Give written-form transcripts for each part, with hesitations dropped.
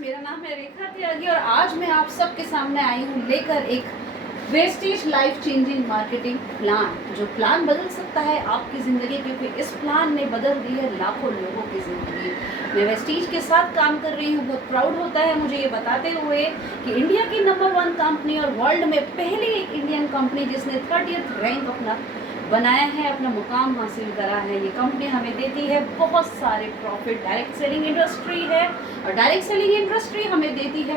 मेरा नाम है रेखा त्यागी और आज मैं आप सबके सामने आई हूँ लेकर एक wastage life changing marketing plan, जो प्लान बदल सकता है आपकी ज़िंदगी, क्योंकि इस प्लान ने बदल दी है लाखों लोगों की ज़िंदगी। मैं वेस्टेज के साथ काम कर रही हूँ। बहुत प्राउड होता है मुझे ये बताते हुए कि इंडिया की नंबर 1 कंपनी और वर्ल्ड में पहली एक इंडियन कंपनी जिसने 30th रैंक अपना बनाया है, अपना मुकाम हासिल करा है। ये कंपनी हमें देती है बहुत सारे प्रॉफिट। डायरेक्ट सेलिंग इंडस्ट्री है और डायरेक्ट सेलिंग इंडस्ट्री हमें देती है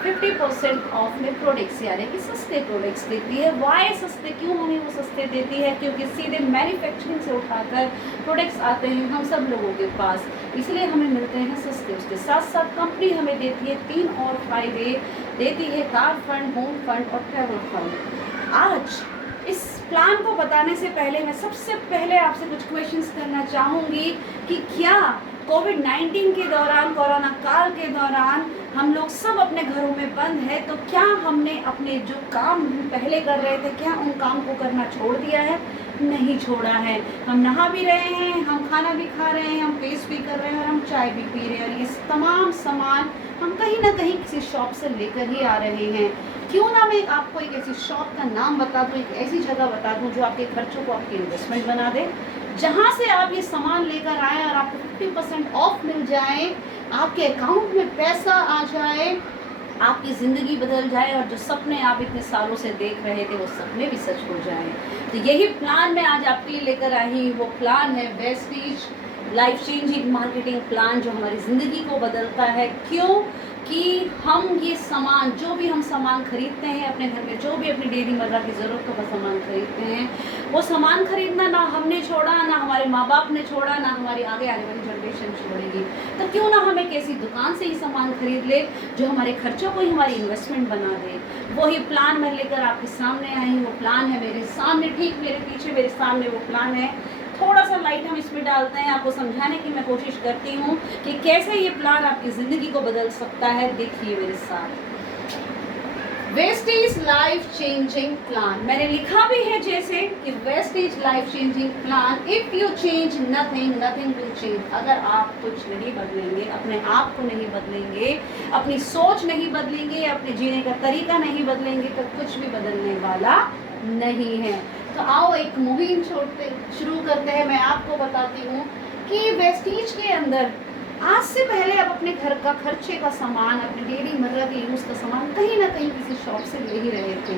50% ऑफ में प्रोडक्ट्स, यानी कि सस्ते प्रोडक्ट्स देती है। वाई सस्ते, क्यों हमें वो सस्ते देती है? क्योंकि सीधे मैन्युफैक्चरिंग से उठाकर प्रोडक्ट्स आते हैं हम सब लोगों के पास, इसलिए हमें मिलते हैं सस्ते। उसके साथ साथ कंपनी हमें देती है 3 और फायदे, देती है कार फंड, होम फंड और ट्रैवल फंड। आज इस प्लान को बताने से पहले मैं सबसे पहले आपसे कुछ क्वेश्चंस करना चाहूँगी कि क्या कोविड-19 के दौरान, कोरोना काल के दौरान हम लोग सब अपने घरों में बंद है, तो क्या हमने अपने जो काम पहले कर रहे थे, क्या उन काम को करना छोड़ दिया है? नहीं छोड़ा है। हम नहा भी रहे हैं, हम खाना भी खा रहे हैं, हम पेस्ट भी कर रहे हैं और हम चाय भी पी रहे हैं, और ये तमाम सामान हम कहीं ना कहीं किसी शॉप से लेकर ही आ रहे हैं। क्यों ना मैं आपको एक ऐसी शॉप का नाम बता दूं, एक ऐसी जगह बता दूं जो आपके खर्चों को आपकी इन्वेस्टमेंट बना दे, जहां से आप ये सामान लेकर आए और आपको 50% ऑफ मिल जाए, आपके अकाउंट में पैसा आ जाए, आपकी ज़िंदगी बदल जाए और जो सपने आप इतने सालों से देख रहे थे वो सपने भी सच हो जाएं। तो यही प्लान मैं आज आपके लिए लेकर आई। वो प्लान है wastage life changing marketing plan, जो हमारी ज़िंदगी को बदलता है। क्यों कि हम ये सामान, जो भी हम सामान खरीदते हैं अपने घर में, जो भी अपनी डेली मर्रा की ज़रूरत का सामान खरीदते हैं, वो सामान खरीदना ना हमने छोड़ा, ना हमारे माँ बाप ने छोड़ा, ना हमारी आगे आने वाली जनरेशन छोड़ेगी। तो क्यों ना हम एक ऐसी दुकान से ही सामान खरीद ले जो हमारे खर्चों को ही हमारी इन्वेस्टमेंट बना दे। वही प्लान मैं लेकर आपके सामने आई हूँ। वो प्लान है मेरे सामने, ठीक मेरे पीछे, मेरे सामने वो प्लान है। थोड़ा सा लाइट हम इसमें डालते हैं, आपको समझाने की मैं कोशिश करती हूँ कि कैसे ये प्लान आपकी ज़िंदगी को बदल सकता है। देखिए मेरे साथ, वेस्टेज लाइफ चेंजिंग प्लान मैंने लिखा भी है जैसे कि wastage life changing plan, if you change nothing, nothing will change. अगर आप कुछ नहीं बदलेंगे, अपने आप को नहीं बदलेंगे, अपनी सोच नहीं बदलेंगे, अपने जीने का तरीका नहीं बदलेंगे, तो कुछ भी बदलने वाला नहीं है। तो आओ एक मुहिम शुरू करते हैं। मैं आपको बताती हूँ कि वेस्टेज के अंदर आज से पहले आप अपने घर का खर्चे का सामान, अपने डेली मर्रा के यूज़ का सामान कहीं ना कहीं किसी शॉप से ले ही रहे थे।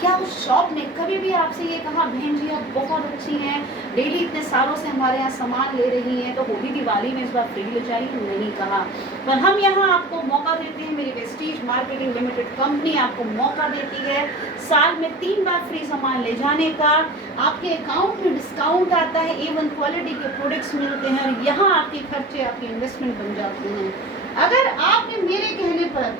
क्या उस शॉप ने कभी भी आपसे ये कहा, बहन जी आप बहुत अच्छी हैं, डेली इतने सालों से हमारे यहाँ सामान ले रही हैं, तो होली दिवाली में इस बार फ्री ले जाइए? नहीं कहा। पर हम यहाँ आपको मौका देते हैं, मेरी वेस्टेज मार्केटिंग लिमिटेड कंपनी आपको मौका देती है साल में 3 बार फ्री सामान ले जाने का। आपके अकाउंट में डिस्काउंट आता है, A1 क्वालिटी के प्रोडक्ट्स मिलते हैं और यहाँ आपके खर्चे, आपकी इन्वेस्टमेंट बन जाते हैं। अगर आपने मेरे कहने पर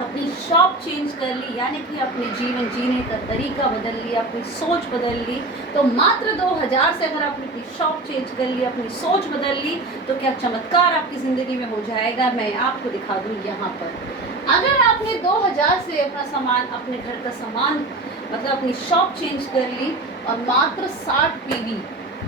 अपनी शॉप चेंज कर ली, यानी कि अपने जीवन जीने का तरीका बदल लिया, अपनी सोच बदल ली, तो मात्र 2000 से अगर आपने अपनी शॉप चेंज कर ली, अपनी सोच बदल ली, तो क्या चमत्कार आपकी ज़िंदगी में हो जाएगा। मैं आपको दिखा दूँ यहाँ पर। अगर आपने 2000 से अपना सामान, अपने घर का सामान, मतलब अपनी शॉप चेंज कर ली और मात्र 60 PV,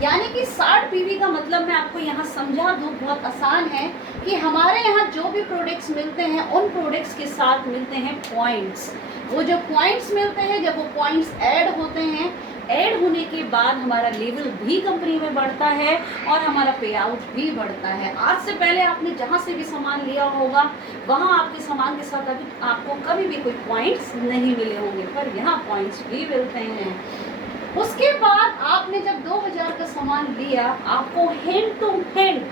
यानी कि 60 PV का मतलब मैं आपको यहाँ समझा दूँ, बहुत आसान है कि हमारे यहाँ जो भी प्रोडक्ट्स मिलते हैं उन प्रोडक्ट्स के साथ मिलते हैं पॉइंट्स। वो जो पॉइंट्स मिलते हैं, जब वो पॉइंट्स ऐड होते हैं, ऐड होने के बाद हमारा लेवल भी कंपनी में बढ़ता है और हमारा पे आउट भी बढ़ता है। आज से पहले आपने जहाँ से भी सामान लिया होगा, वहाँ आपके सामान के साथ अभी आपको कभी भी कोई पॉइंट्स नहीं मिले होंगे, पर यहाँ पॉइंट्स भी मिलते हैं। उसके बाद आपने जब 2000 का सामान लिया, आपको हैंड टू हैंड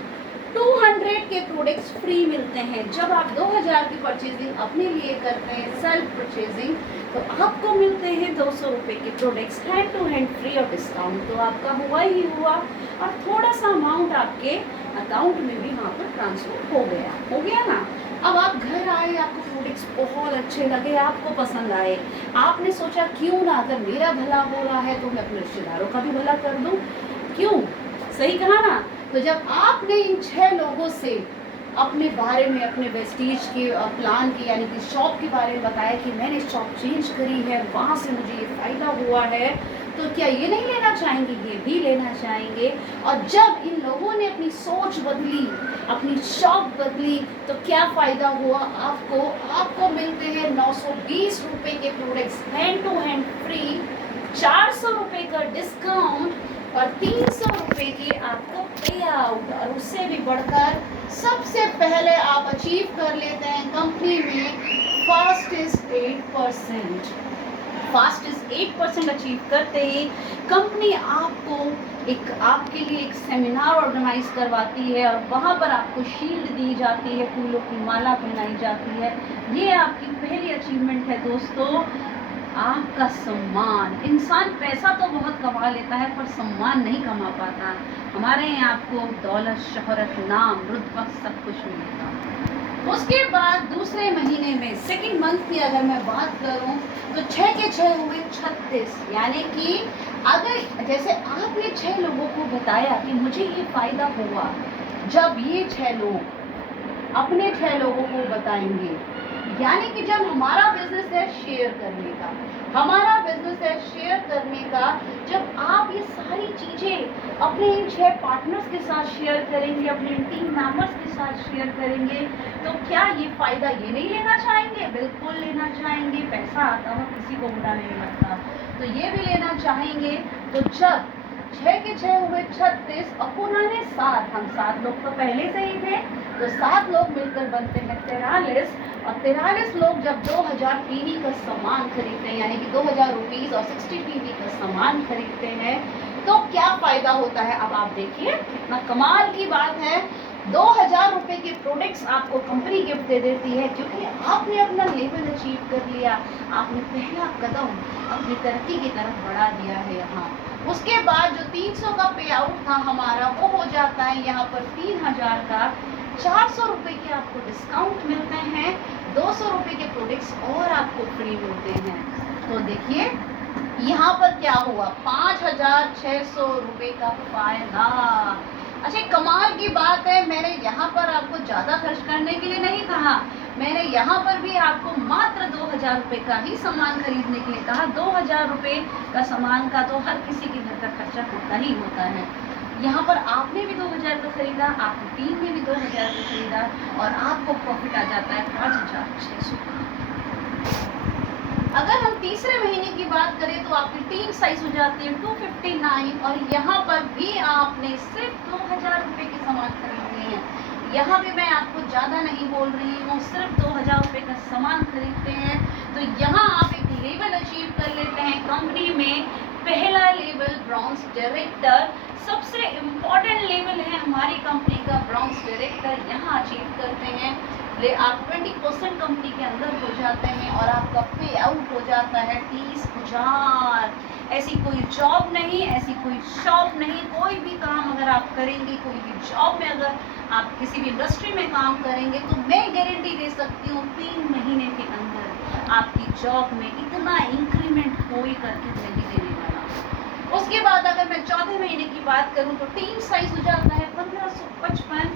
200 के प्रोडक्ट्स फ्री मिलते हैं। जब आप 2000 की परचेजिंग अपने लिए करते हैं, सेल्फ परचेजिंग, तो आपको मिलते हैं 200 रुपये के products hand to hand free और डिस्काउंट तो आपका हुआ ही हुआ, और थोड़ा सा अमाउंट आपके अकाउंट में भी वहाँ पर ट्रांसफर हो गया ना। अब आप घर आए, आपको प्रोडक्ट्स बहुत अच्छे लगे, आपको पसंद आए, आपने सोचा क्यों ना, अगर मेरा भला हो रहा है तो मैं अपने रिश्तेदारों का भी भला कर दूँ। क्यों? सही कहा ना। तो जब आपने इन 6 लोगों से अपने बारे में, अपने वेस्टेज के प्लान की, यानी कि शॉप के बारे में बताया कि मैंने शॉप चेंज करी है, वहाँ से मुझे ये फ़ायदा हुआ है, तो क्या ये नहीं लेना चाहेंगे? ये भी लेना चाहेंगे। और जब इन लोगों ने अपनी सोच बदली, अपनी शौक बदली, तो क्या फ़ायदा हुआ आपको? आपको मिलते हैं 920 रुपये के products hand to hand free, 400 रुपये का डिस्काउंट और 300 रुपये की आपको पे आउट। और उससे भी बढ़कर सबसे पहले आप अचीव कर लेते हैं कंपनी में फास्टेस्ट 8%। फास्टेस्ट 8% अचीव करते ही कंपनी आपको आपके लिए एक सेमिनार ऑर्गेनाइज करवाती है और वहाँ पर आपको शील्ड दी जाती है, फूलों की माला पहनाई जाती है। ये आपकी पहली अचीवमेंट है दोस्तों, आपका सम्मान। इंसान पैसा तो बहुत कमा लेता है पर सम्मान नहीं कमा पाता। हमारे यहाँ आपको दौलत, शोहरत, नाम, रुतबा सब कुछ मिलेगा। उसके बाद दूसरे महीने में सेकंड मंथ की अगर मैं बात करूं तो 6 के 6 हुए 36। यानी कि अगर जैसे आपने 6 लोगों को बताया कि मुझे ये फ़ायदा हुआ, जब ये 6 लोग अपने 6 लोगों को बताएंगे, यानी कि जब हमारा बिजनेस है शेयर करने का, हमारा बिजनेस है शेयर करने का, जब आप ये सारी चीज़ें अपने इन 6 पार्टनर्स के साथ शेयर करेंगे, अपने टीम मेंबर्स के साथ शेयर करेंगे, तो क्या ये फ़ायदा ये नहीं लेना चाहेंगे? बिल्कुल लेना चाहेंगे। पैसा आता हो किसी को बुरा नहीं लगता, तो ये भी लेना चाहेंगे। तो जब 6 के 6 हुए 36 और पुराने 7, हम 7 लोग तो पहले से ही थे, तो 7 लोग मिलकर बनते हैं 43। और 43 लोग जब 2000 पीवी का सामान खरीदते हैं, यानी कि 2000 रुपीज़ और 60 पीवी का सामान खरीदते हैं, तो क्या फ़ायदा होता है? अब आप देखिए कितना कमाल की बात है। 2000 रुपये के प्रोडक्ट्स आपको कंपनी गिफ्ट दे देती है, क्योंकि आपने अपना लेवल अचीव कर लिया, आपने पहला कदम अपनी तरक्की की तरफ बढ़ा दिया है यहाँ। उसके बाद जो 300 का पे आउट था हमारा, वो हो जाता है यहाँ पर 3000 का। 400 रुपये के आपको डिस्काउंट मिलते हैं, 200 रुपये के प्रोडक्ट्स और आपको फ्री मिलते हैं। तो देखिए यहाँ पर क्या हुआ, 5600 रुपये का फायदा। अच्छा, कमाल की बात है, मैंने यहाँ पर आपको ज़्यादा खर्च करने के लिए नहीं कहा, मैंने यहाँ पर भी आपको मात्र 2000 रुपये का ही सामान खरीदने के लिए कहा। 2000 रुपये का सामान का तो हर किसी के घर का खर्चा होता ही होता है। यहाँ पर आपने भी 2000 का खरीदा, आपकी टीम ने भी 2000 का खरीदा और आपको प्रॉफिट आ जाता है 5600 का। अगर हम तीसरे महीने की बात करें तो आपकी टीम साइज हो जाती है 259 और यहाँ पर भी आपने सिर्फ 2000 रुपये के सामान खरीदने हैं। यहाँ भी मैं आपको ज़्यादा नहीं बोल रही हूँ, सिर्फ 2000 रुपये का सामान खरीदते हैं, तो यहाँ आप एक लेवल अचीव कर लेते हैं कंपनी में। पहला लेवल ब्रॉन्ज डायरेक्टर, सबसे इम्पॉर्टेंट लेवल है हमारी कंपनी का ब्रॉन्ज डायरेक्टर, यहाँ अचीव करते हैं। आप 20% कंपनी के अंदर हो जाते हैं और आपका पे आउट हो जाता है 30,000। ऐसी कोई जॉब नहीं, ऐसी कोई शॉप नहीं, कोई भी काम अगर आप करेंगे, कोई भी जॉब में अगर आप किसी भी इंडस्ट्री में काम करेंगे, तो मैं गारंटी दे सकती हूँ 3 महीने के अंदर आपकी जॉब में इतना इंक्रीमेंट कोई करके नहीं देने वाला। उसके बाद अगर मैं चौथे महीने की बात करूं तो टीम साइज हो जाता है 1555।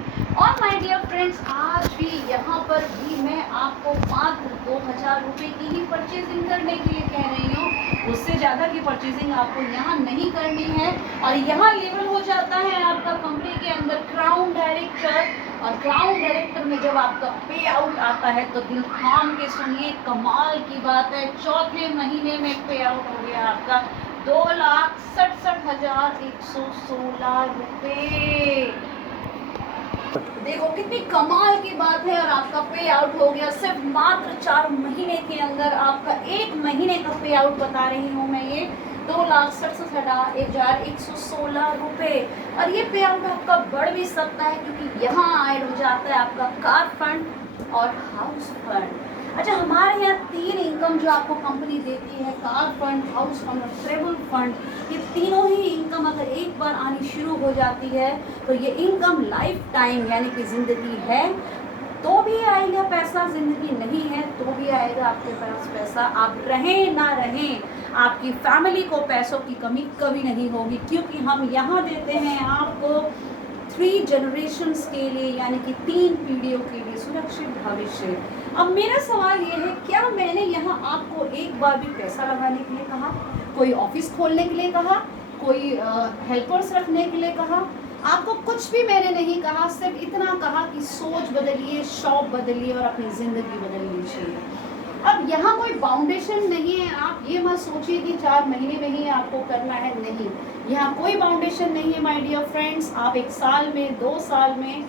और माय डियर फ्रेंड्स, आज भी यहाँ पर भी मैं आपको मात्र 2000 रुपये की ही परचेजिंग करने के लिए कह रही हूँ, उससे ज़्यादा की परचेजिंग आपको यहाँ नहीं करनी है। और यहाँ लेवल हो जाता है आपका कंपनी के अंदर क्राउन डायरेक्टर, और क्राउन डायरेक्टर में जब आपका पे आउट आता है तो दिल थाम के सुनिए, कमाल की बात है, चौथे महीने में पे आउट हो गया आपका 2,67,116 रुपये। देखो कितनी कमाल की बात है, और आपका पे आउट हो गया सिर्फ मात्र 4 महीने के अंदर। आपका 1 महीने का पे आउट बता रही हूँ मैं, ये 2,67,116 रुपये। और ये पे आउट आपका बढ़ भी सकता है, क्योंकि यहाँ ऐड हो जाता है आपका कार फंड और हाउस फंड। अच्छा, हमारे यहाँ 3 इनकम जो आपको कंपनी देती है, कार फंड, हाउस फंड और ट्रेवल फंड, ये तीनों ही इनकम अगर एक बार आनी शुरू हो जाती है तो ये इनकम लाइफ टाइम, यानी कि ज़िंदगी है तो भी आएगा पैसा, ज़िंदगी नहीं है तो भी आएगा आपके पास पैसा। आप रहें ना रहें, आपकी फैमिली को पैसों की कमी कभी नहीं होगी, क्योंकि हम यहाँ देते हैं आपको 3 जनरेशन्स के लिए, यानी कि 3 पीढ़ियों के लिए सुरक्षित भविष्य। अब मेरा सवाल ये है, क्या मैंने यहाँ आपको एक बार भी पैसा लगाने के लिए कहा? कोई ऑफिस खोलने के लिए कहा, कोई हेल्पर्स रखने के लिए कहा, आपको कुछ भी मैंने नहीं कहा, सिर्फ इतना कहा कि सोच बदलिए, शॉप बदलिए और अपनी ज़िंदगी बदल लीजिए। अब यहाँ कोई बाउंडेशन नहीं है, आप ये मत सोचिए कि 4 महीने में ही आपको करना है, नहीं, यहाँ कोई बाउंडेशन नहीं है माय डियर फ्रेंड्स। आप 1 साल में, 2 साल में,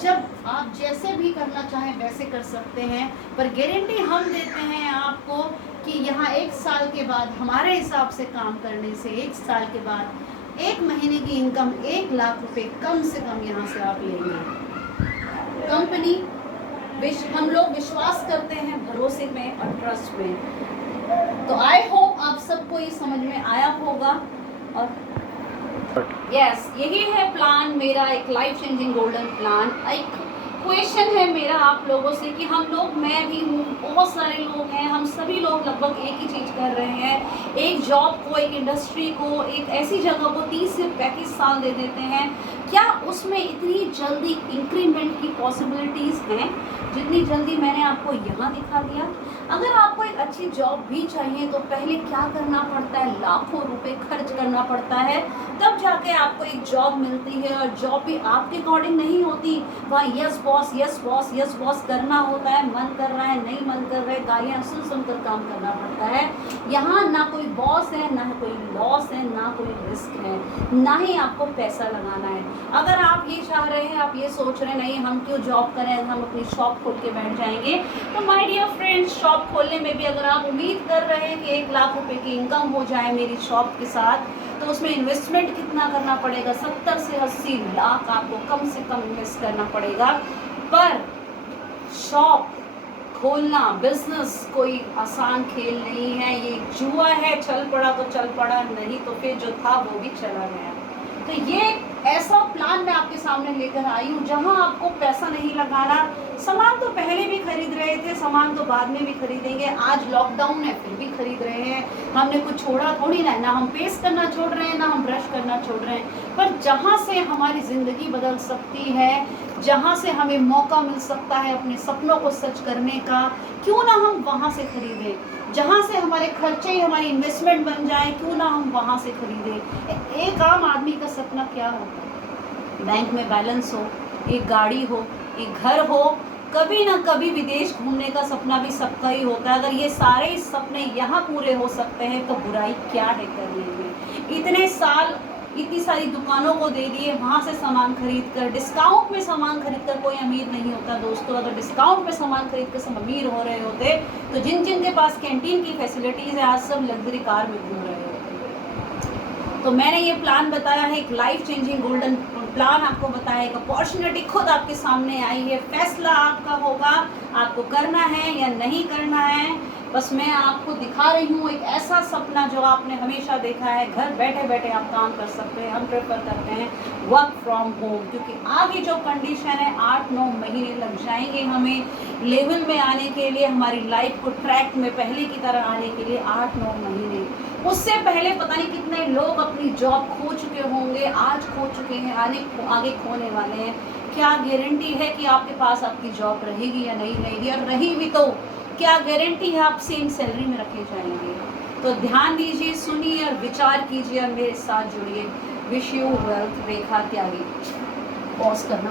जब आप जैसे भी करना चाहें वैसे कर सकते हैं, पर गारंटी हम देते हैं आपको कि यहाँ 1 साल के बाद हमारे हिसाब से काम करने से 1 साल के बाद 1 महीने की इनकम 1 लाख रुपए कम से कम यहाँ से आप लेंगे। कंपनी हम लोग विश्वास करते हैं भरोसे में और ट्रस्ट में। तो आई होप आप सबको ये समझ में आया होगा। और यस, यही है प्लान मेरा, एक लाइफ चेंजिंग गोल्डन प्लान। एक क्वेश्चन है मेरा आप लोगों से कि हम लोग, मैं भी हूँ, बहुत सारे लोग हैं, हम सभी लोग लगभग एक ही चीज़ कर रहे हैं, एक जॉब को, एक इंडस्ट्री को, एक ऐसी जगह को 30 से 35 साल दे देते हैं। क्या उसमें इतनी जल्दी इंक्रीमेंट की पॉसिबिलिटीज़ हैं जितनी जल्दी मैंने आपको यहाँ दिखा दिया? अगर आपको एक अच्छी जॉब भी चाहिए तो पहले क्या करना पड़ता है? लाखों रुपए खर्च करना पड़ता है, तब जाके आपको एक जॉब मिलती है। और जॉब भी आपके अकॉर्डिंग नहीं होती, वहाँ yes boss, yes boss, yes boss करना होता है, मन कर रहा है, नहीं मन कर रहा है, गालियाँ सुन सुनकर काम करना पड़ता है। यहाँ ना कोई बॉस है, ना कोई लॉस है, ना कोई रिस्क है, ना ही आपको पैसा लगाना है। अगर आप ये चाह रहे हैं, आप ये सोच रहे हैं नहीं हम क्यों जॉब करें, हम अपनी शॉप खोल के बैठ जाएंगे, तो माय डियर फ्रेंड्स, शॉप खोलने में भी अगर आप उम्मीद कर रहे हैं कि 1 लाख रुपए की इनकम हो जाए मेरी शॉप के साथ, तो उसमें इन्वेस्टमेंट कितना करना पड़ेगा? 70 से 80 लाख आपको कम से कम इन्वेस्ट करना पड़ेगा। पर शॉप खोलना, बिजनेस कोई आसान खेल नहीं है, ये जुआ है, चल पड़ा तो चल पड़ा, नहीं तो फिर जो था वो भी चला गया। तो ये ऐसा प्लान मैं आपके सामने लेकर आई हूँ जहाँ आपको पैसा नहीं लगाना। सामान तो पहले भी खरीद रहे थे, सामान तो बाद में भी खरीदेंगे, आज लॉकडाउन है फिर भी खरीद रहे हैं, हमने कुछ छोड़ा थोड़ी ना हम पेस्ट करना छोड़ रहे हैं, ना हम ब्रश करना छोड़ रहे हैं। पर जहाँ से हमारी ज़िंदगी बदल सकती है, जहाँ से हमें मौका मिल सकता है अपने सपनों को सच करने का, क्यों ना हम वहाँ से खरीदें। जहाँ से हमारे खर्चे हमारी इन्वेस्टमेंट बन जाए, क्यों ना हम वहाँ से खरीदें। एक आम आदमी का सपना क्या होता है? बैंक में बैलेंस हो, एक गाड़ी हो, एक घर हो, कभी ना कभी विदेश घूमने का सपना भी सबका ही होता है। अगर ये सारे सपने यहाँ पूरे हो सकते हैं तो बुराई क्या है करने में? इतने साल इतनी सारी दुकानों को दे दिए, वहाँ से सामान खरीद कर, डिस्काउंट में सामान खरीद कर कोई अमीर नहीं होता दोस्तों। अगर डिस्काउंट में सामान खरीद कर सब अमीर हो रहे होते तो जिन जिन के पास कैंटीन की फैसिलिटीज़ है आज सब लग्जरी कार में घूम रहे होते। तो मैंने ये प्लान बताया है, एक लाइफ चेंजिंग गोल्डन प्लान आपको बताया, एक अपॉर्चुनिटी खुद आपके सामने आई है। फैसला आपका होगा, आपको करना है या नहीं करना है। बस मैं आपको दिखा रही हूँ एक ऐसा सपना जो आपने हमेशा देखा है, घर बैठे बैठे आप काम कर सकते हैं। हम प्रेफर करते हैं वर्क फ्रॉम होम, क्योंकि आगे जो कंडीशन है 8-9 महीने लग जाएंगे हमें लेवल में आने के लिए, हमारी लाइफ को ट्रैक में पहले की तरह आने के लिए 8-9 महीने। उससे पहले पता नहीं कितने लोग अपनी जॉब खो चुके होंगे, आज खो चुके हैं, आगे खोने वाले हैं। क्या गारंटी है कि आपके पास आपकी जॉब रहेगी या नहीं रहेगी? और रही भी तो क्या गारंटी है आप सेम सैलरी में रखे जाएंगे? तो ध्यान दीजिए, सुनिए और विचार कीजिए और मेरे साथ जुड़िए। Wish you wealth. Rekha Tyagi. Pause करना।